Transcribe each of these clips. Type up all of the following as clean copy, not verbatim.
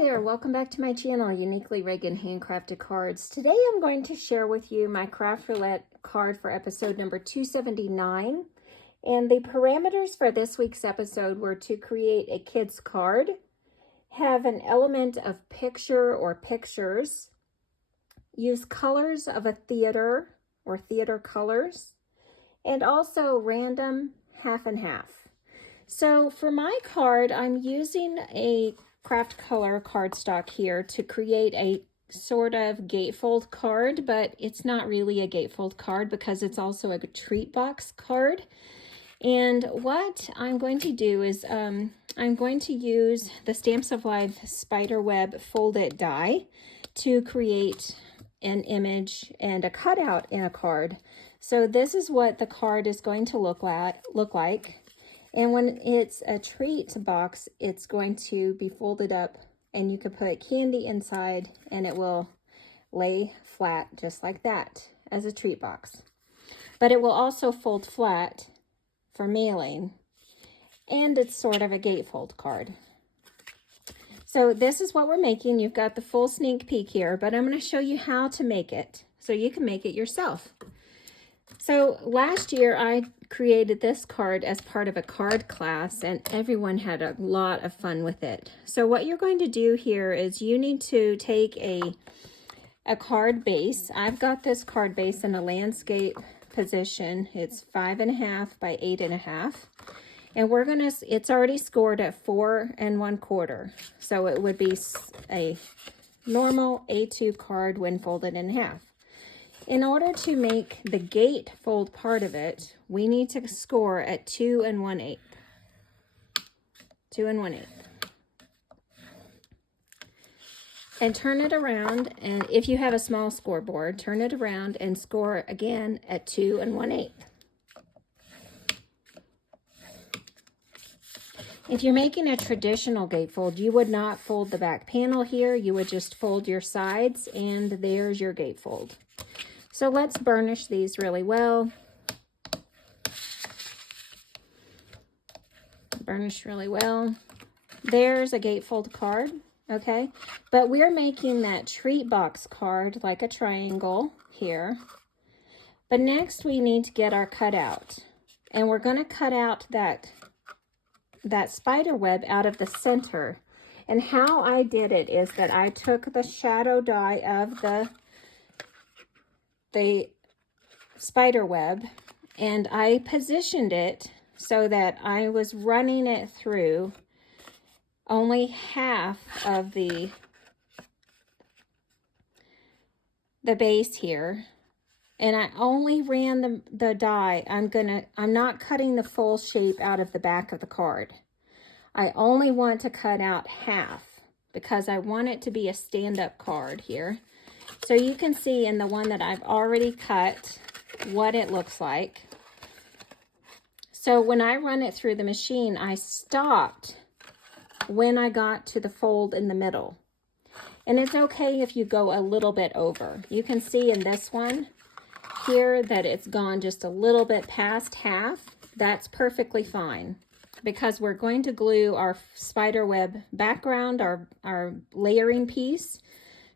there, welcome back to my channel, Uniquely Reagan Handcrafted Cards. Today I'm going to share with you my Craft Roulette card for episode number 279. And the parameters for this week's episode were to create a kid's card, have an element of picture or pictures, use colors of a theater or theater colors, and also random half and half. So for my card, I'm using a craft color cardstock here to create a sort of gatefold card, but it's not really a gatefold card because it's also a treat box card. And what I'm going to do is I'm going to use the Stamps of Life Spiderweb Fold-It die to create an image and a cutout in a card. So this is what the card is going to look like. And when it's a treat box, it's going to be folded up and you can put candy inside and it will lay flat just like that as a treat box. But it will also fold flat for mailing, and it's sort of a gatefold card. So this is what we're making. You've got the full sneak peek here, but I'm going to show you how to make it so you can make it yourself. So last year I created this card as part of a card class and everyone had a lot of fun with it. So what you're going to do here is you need to take a card base. I've got this card base in a landscape position. It's 5.5 by 8.5. And we're gonna, it's already scored at 4 1/4. So it would be a normal A2 card when folded in half. In order to make the gate fold part of it, we need to score at 2 1/8. 2 1/8. And turn it around, and if you have a small scoreboard, turn it around and score again at 2 1/8. If you're making a traditional gatefold, you would not fold the back panel here. You would just fold your sides, and there's your gatefold. So let's burnish these really well. Burnish really well. There's a gatefold card, okay? But we're making that treat box card like a triangle here. But next we need to get our cutout. And we're gonna cut out that spider web out of the center. And how I did it is that I took the shadow die of the spider web and I positioned it so that I was running it through only half of the base here, and I only ran the die. I'm not cutting the full shape out of the back of the card. I only want to cut out half because I want it to be a stand-up card here. So you can see in the one that I've already cut what it looks like. So when I run it through the machine, I stopped when I got to the fold in the middle. And it's okay if you go a little bit over. You can see in this one here that it's gone just a little bit past half. That's perfectly fine because we're going to glue our spider web background, our layering piece,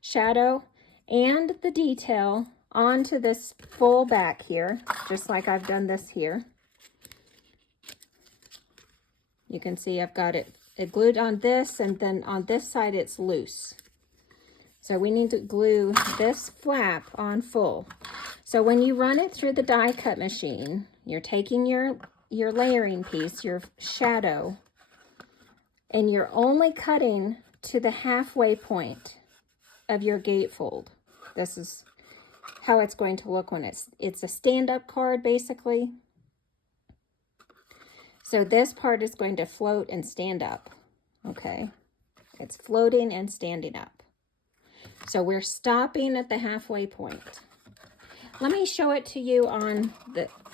shadow, and the detail onto this full back here, just like I've done this here. You can see I've got it glued on this, and then on this side it's loose. So we need to glue this flap on full. So when you run it through the die cut machine, you're taking your layering piece, your shadow, and you're only cutting to the halfway point of your gatefold. This is how it's going to look when it's a stand-up card basically. So this part is going to float and stand up, okay? It's floating and standing up. So we're stopping at the halfway point. Let me show it to you on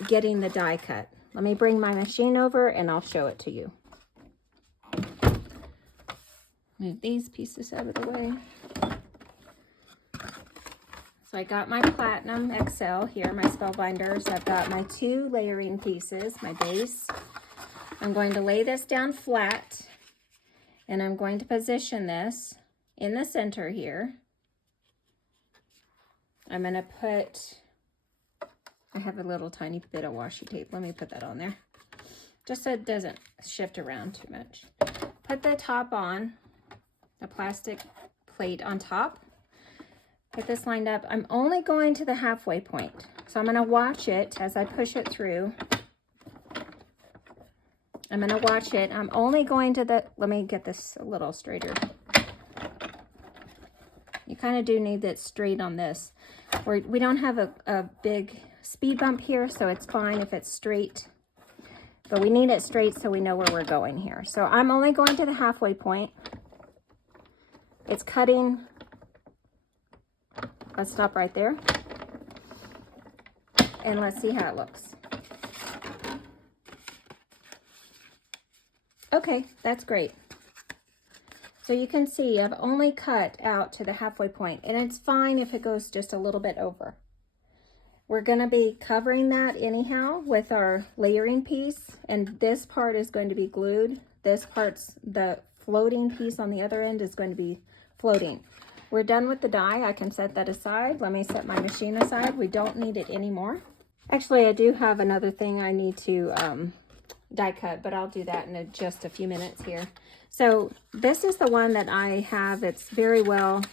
getting the die cut. Let me bring my machine over and I'll show it to you. Move these pieces out of the way. So I got my Platinum XL here, my spellbinders. I've got my 2 layering pieces, my base. I'm going to lay this down flat and I'm going to position this in the center here, I'm going to put, I have a little tiny bit of washi tape. Let me put that on there, just so it doesn't shift around too much. Put the top on, a plastic plate on top. Get this lined up. I'm only going to the halfway point, so I'm going to watch it as I push it through. I'm going to watch it. I'm only going to the, let me get this a little straighter. You kind of do need that straight on this. We don't have a big speed bump here, so it's fine if it's straight. But we need it straight so we know where we're going here. So I'm only going to the halfway point. It's cutting. Let's stop right there. And let's see how it looks. Okay, that's great. So you can see I've only cut out to the halfway point, and it's fine if it goes just a little bit over. We're going to be covering that anyhow with our layering piece, and this part is going to be glued. This part's the floating piece on the other end is going to be floating. We're done with the die. I can set that aside. Let me set my machine aside. We don't need it anymore. Actually, I do have another thing I need to die cut, but I'll do that in just a few minutes here. So this is the one that I have. It's very well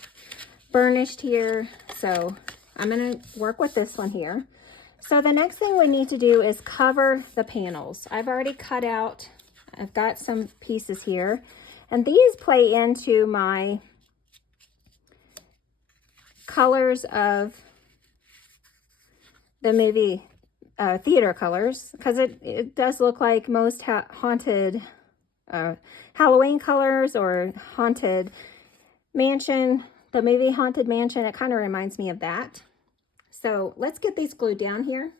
burnished here. So I'm going to work with this one here. So the next thing we need to do is cover the panels. I've already cut out, I've got some pieces here, and these play into my colors of the movie theater colors, because it does look like most haunted Halloween colors or Haunted Mansion, the movie Haunted Mansion. It kind of reminds me of that. So let's get these glued down here.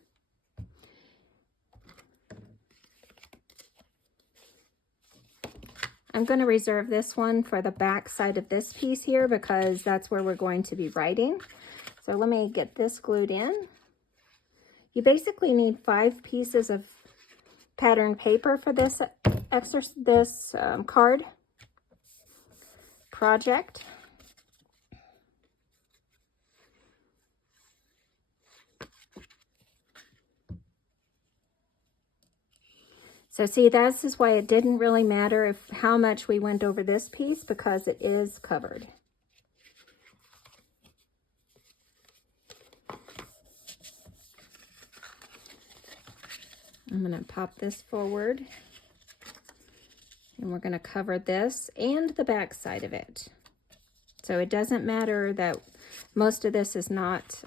I'm going to reserve this one for the back side of this piece here because that's where we're going to be writing. So let me get this glued in. You basically need 5 pieces of pattern paper for this card project. So see, this is why it didn't really matter how much we went over this piece, because it is covered. I'm going to pop this forward, and we're going to cover this and the back side of it. So it doesn't matter that most of this is not,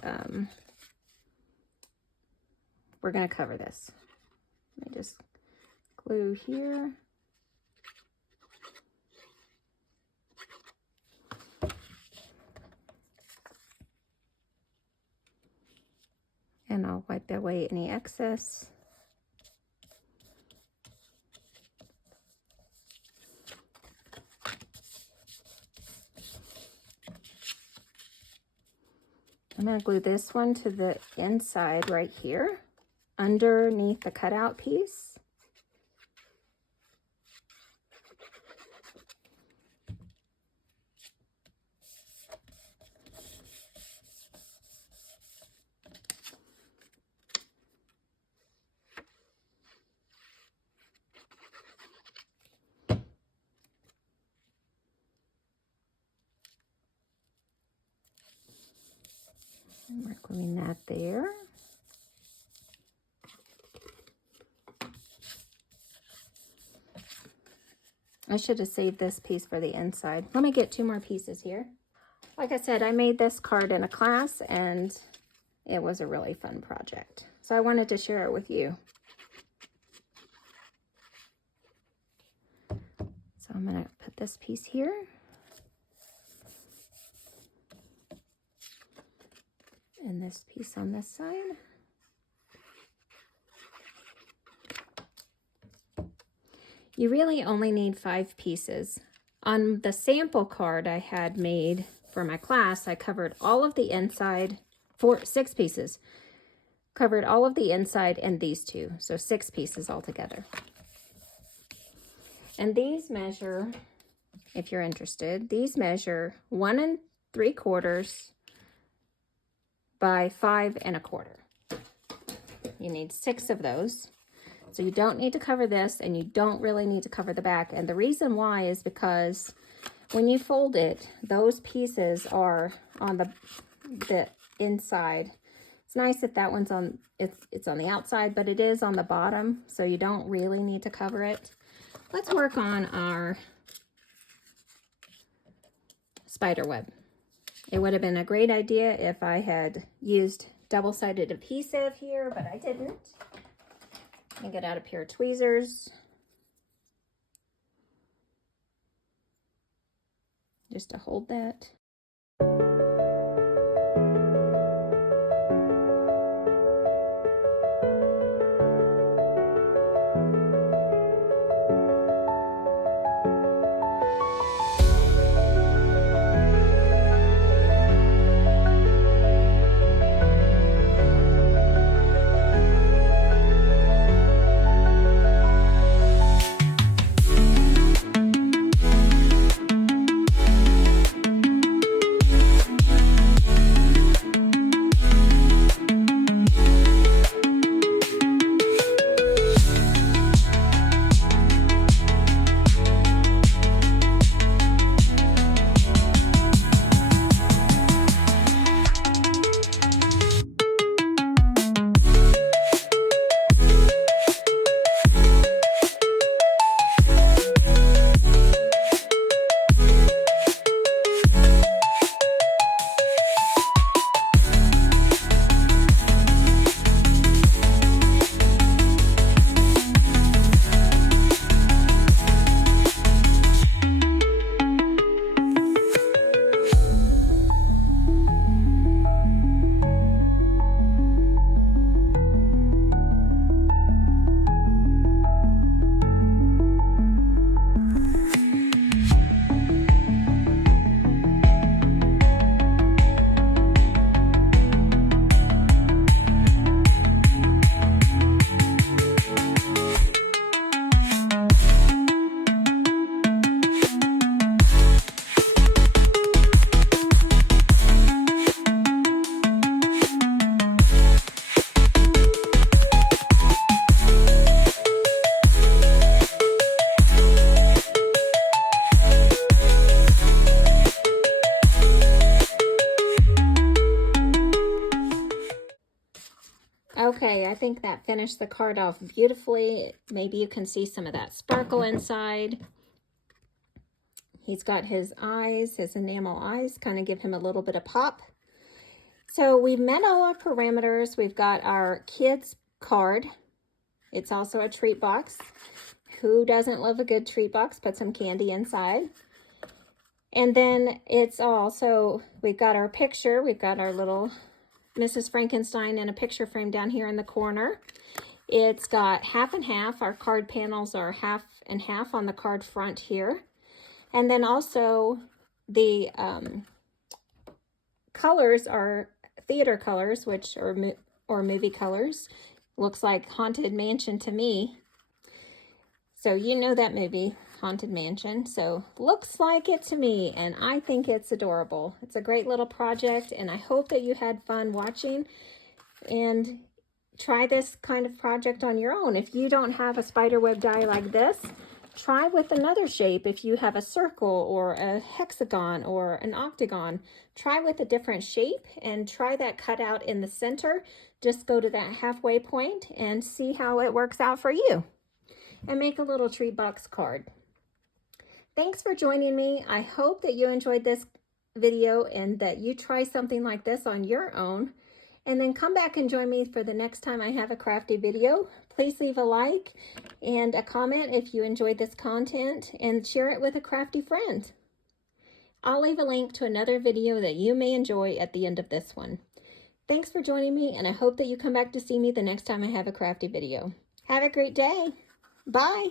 we're going to cover this. Let me just glue here. And I'll wipe away any excess. I'm going to glue this one to the inside right here, underneath the cutout piece. And we're gluing that there. I should have saved this piece for the inside. Let me get 2 more pieces here. Like I said, I made this card in a class, and it was a really fun project. So I wanted to share it with you. So I'm going to put this piece here. And this piece on this side. You really only need 5 pieces. On the sample card I had made for my class, I covered all of the inside, 6 pieces. Covered all of the inside and these 2, so 6 pieces altogether. And these measure if you're interested. These measure 1 3/4 by 5 1/4. You need 6 of those. So you don't need to cover this, and you don't really need to cover the back. And the reason why is because when you fold it, those pieces are on the inside. It's nice that that one's on, it's on the outside, but it is on the bottom, so you don't really need to cover it. Let's work on our spider web. It would have been a great idea if I had used double-sided adhesive here, but I didn't. Let me get out a pair of tweezers. Just to hold that. Okay, I think that finished the card off beautifully. Maybe you can see some of that sparkle inside. He's got his eyes, his enamel eyes, kind of give him a little bit of pop. So we've met all our parameters. We've got our kids card. It's also a treat box. Who doesn't love a good treat box? Put some candy inside. And then it's also, we've got our picture. We've got our little Mrs. Frankenstein in a picture frame down here in the corner. It's got half and half. Our card panels are half and half on the card front here. And then also the colors are theater colors, which are movie colors. Looks like Haunted Mansion to me. So you know that movie, Haunted Mansion. So looks like it to me, and I think it's adorable. It's a great little project, and I hope that you had fun watching and try this kind of project on your own. If you don't have a spiderweb die like this, try with another shape. If you have a circle or a hexagon or an octagon, try with a different shape and try that cutout in the center. Just go to that halfway point and see how it works out for you. And make a little tree box card. Thanks for joining me. I hope that you enjoyed this video and that you try something like this on your own. And then come back and join me for the next time I have a crafty video. Please leave a like and a comment if you enjoyed this content, and share it with a crafty friend. I'll leave a link to another video that you may enjoy at the end of this one. Thanks for joining me, and I hope that you come back to see me the next time I have a crafty video. Have a great day. Bye.